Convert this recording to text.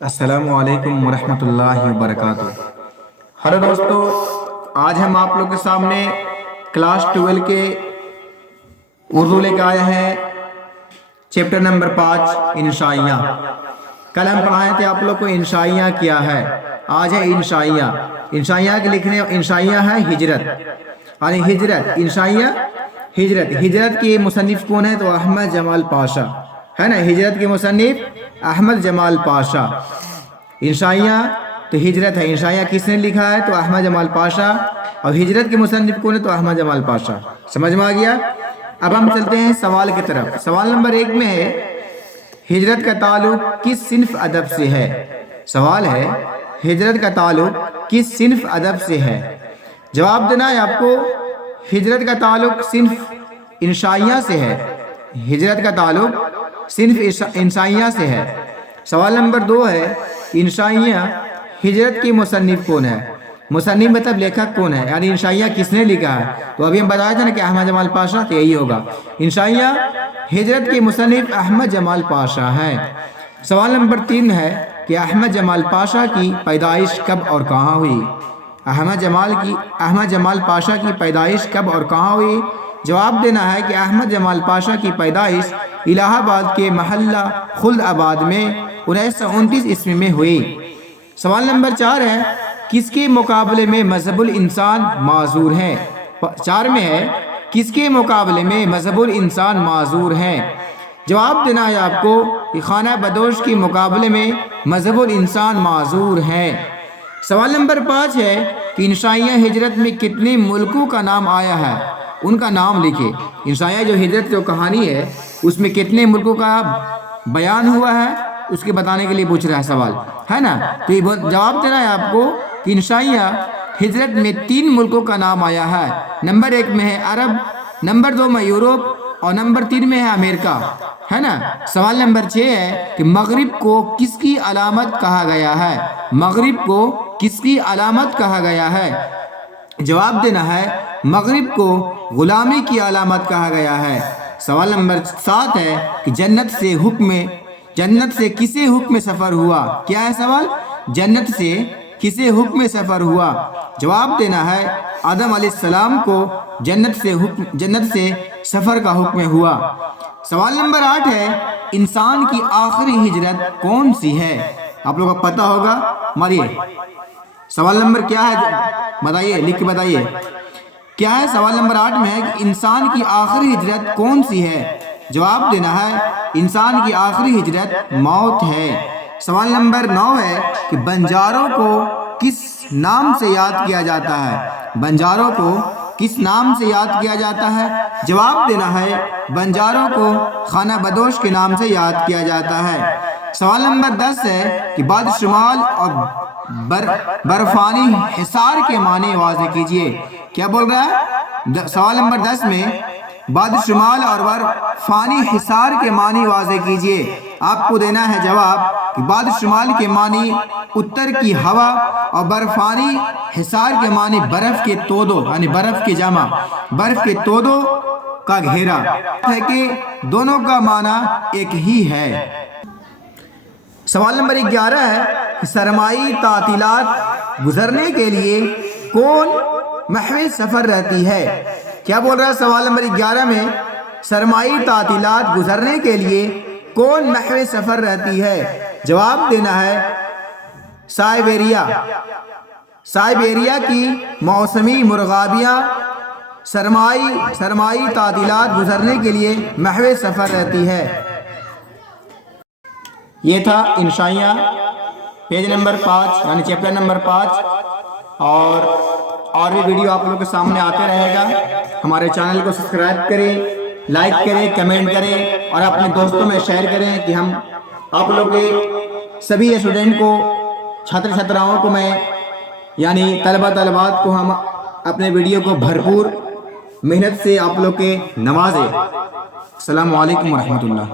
السلام علیکم ورحمۃ اللہ وبرکاتہ۔ ہلو دوستو، آج ہم آپ لوگ کے سامنے کلاس 12 کے اردو لے کے آئے ہیں چیپٹر نمبر 5 انشائیہ۔ کل ہم پڑھائے تھے آپ لوگ کو انشائیہ کیا ہے، آج ہے انشائیہ۔ انشائیہ کے لکھنے انشائیہ ہے ہجرت، یعنی ہجرت انشائیہ ہجرت کی مصنف کون ہے؟ تو احمد جمال پاشا ہے نا۔ ہجرت کے مصنف احمد جمال پاشا۔ انشائیہ تو ہجرت ہے، انشائیہ کس نے لکھا ہے؟ تو احمد جمال پاشا، اور ہجرت کے مصنف کون ہے؟ تو احمد جمال پاشا۔ سمجھ میں آ گیا؟ اب ہم چلتے ہیں سوال کی طرف۔ سوال نمبر 1 میں ہے ہجرت کا تعلق کس صنف ادب سے ہے؟ سوال ہے ہجرت کا تعلق کس صنف ادب سے ہے؟ جواب دینا ہے آپ کو، ہجرت کا تعلق صنف انشائیہ سے ہے۔ ہجرت کا تعلق صنف انشائیہ سے ہے۔ سوال نمبر 2 ہے انشائیہ ہجرت کی مصنف کون ہے؟ مصنف مطلب لیکھک کون ہے، یعنی انشائیہ کس نے لکھا ہے؟ تو ابھی ہم بتایا تھا نا کہ احمد جمال پاشا، تو یہی ہوگا۔ انشائیہ ہجرت کی مصنف احمد جمال پاشا ہے۔ سوال نمبر 3 ہے کہ احمد جمال پاشا کی پیدائش کب اور کہاں ہوئی؟ احمد جمال پاشا کی پیدائش کب اور کہاں ہوئی؟ جواب دینا ہے کہ احمد جمال پاشا کی پیدائش الہ آباد کے محلہ خلد آباد میں 1929 عیسوی میں ہوئی۔ سوال نمبر 4 ہے کس کے مقابلے میں مذہب الانسان معذور ہے؟ 4 میں ہے کس کے مقابلے میں مذہب الانسان معذور ہے؟ جواب دینا ہے آپ کو کہ خانہ بدوش کے مقابلے میں مذہب الانسان معذور ہے۔ سوال نمبر 5 ہے کہ انشائیہ ہجرت میں کتنے ملکوں کا نام آیا ہے؟ ان کا نام لکھے۔ انشائیہ جو ہجرت جو کہانی ہے اس میں کتنے ملکوں کا بیان ہوا ہے، اس کے بتانے کے لیے پوچھ رہا ہے سوال، ہے نا۔ تو یہ جواب دینا ہے آپ کو کہ انشائیہ ہجرت میں 3 ملکوں کا نام آیا ہے۔ نمبر 1 میں ہے عرب، نمبر 2 میں یورپ، اور نمبر 3 میں ہے امریکہ، ہے نا۔ سوال نمبر 6 ہے کہ مغرب کو کس کی علامت کہا گیا ہے؟ مغرب کو کس کی علامت کہا گیا ہے؟ جواب دینا ہے مغرب کو غلامی کی علامت کہا گیا ہے۔ سوال نمبر 7 ہے کہ جنت سے کسے حکم سفر ہوا؟ کیا ہے سوال؟ جنت سے کسے حکم سفر ہوا؟ جواب دینا ہے آدم علیہ السلام کو جنت سے سفر کا حکم ہوا۔ سوال نمبر 8 ہے انسان کی آخری ہجرت کون سی ہے؟ آپ لوگوں کو پتہ ہوگا، ماریے سوال نمبر کیا ہے بتائیے، لکھ کے بتائیے کیا ہے۔ سوال نمبر 8 میں ہے کہ انسان کی آخری ہجرت کون سی ہے؟ جواب دینا ہے انسان کی آخری ہجرت موت ہے۔ سوال نمبر 9 ہے کہ بنجاروں کو کس نام سے یاد کیا جاتا ہے؟ بنجاروں کو کس نام سے یاد کیا جاتا ہے؟ جواب دینا ہے بنجاروں کو خانہ بدوش کے نام سے یاد کیا جاتا ہے۔ سوال نمبر 10 ہے کہ باد شمال اور برفانی حصار کے معنی واضح کیجئے۔ کیا بول رہا ہے؟ سوال نمبر 10 میں باد شمال اور برفانی حصار کے معنی واضح کیجئے۔ آپ کو دینا ہے جواب کہ باد شمال کے معنی اتر کی ہوا، اور برفانی حصار کے معنی برف کے تودوں، یعنی برف کے جمع، برف کے تودوں کا گھیرا ہے کہ دونوں کا معنی ایک ہی ہے۔ سوال نمبر 11 ہے کہ سرمائی تعطیلات گزرنے کے لیے کون محو سفر رہتی ہے؟ کیا بول رہا ہے؟ سوال نمبر 11 میں سرمائی تعطیلات گزرنے کے لیے کون محو سفر رہتی ہے؟ جواب دینا ہے سائبیریا کی موسمی مرغابیاں سرمائی تعطیلات گزرنے کے لیے محو سفر رہتی ہے۔ یہ تھا انشائیہ پیج نمبر 5 یعنی چیپٹر نمبر 5، اور بھی ویڈیو آپ لوگوں کے سامنے آتے رہے گا۔ ہمارے چینل کو سبسکرائب کریں، لائک کریں، کمنٹ کریں، اور اپنے دوستوں میں شیئر کریں کہ ہم آپ لوگ کے سبھی اسٹوڈنٹ کو، چھاتر چھاتراؤں کو میں یعنی طلبات کو ہم اپنے ویڈیو کو بھرپور محنت سے آپ لوگ کے نوازیں۔ السلام علیکم ورحمۃ اللہ۔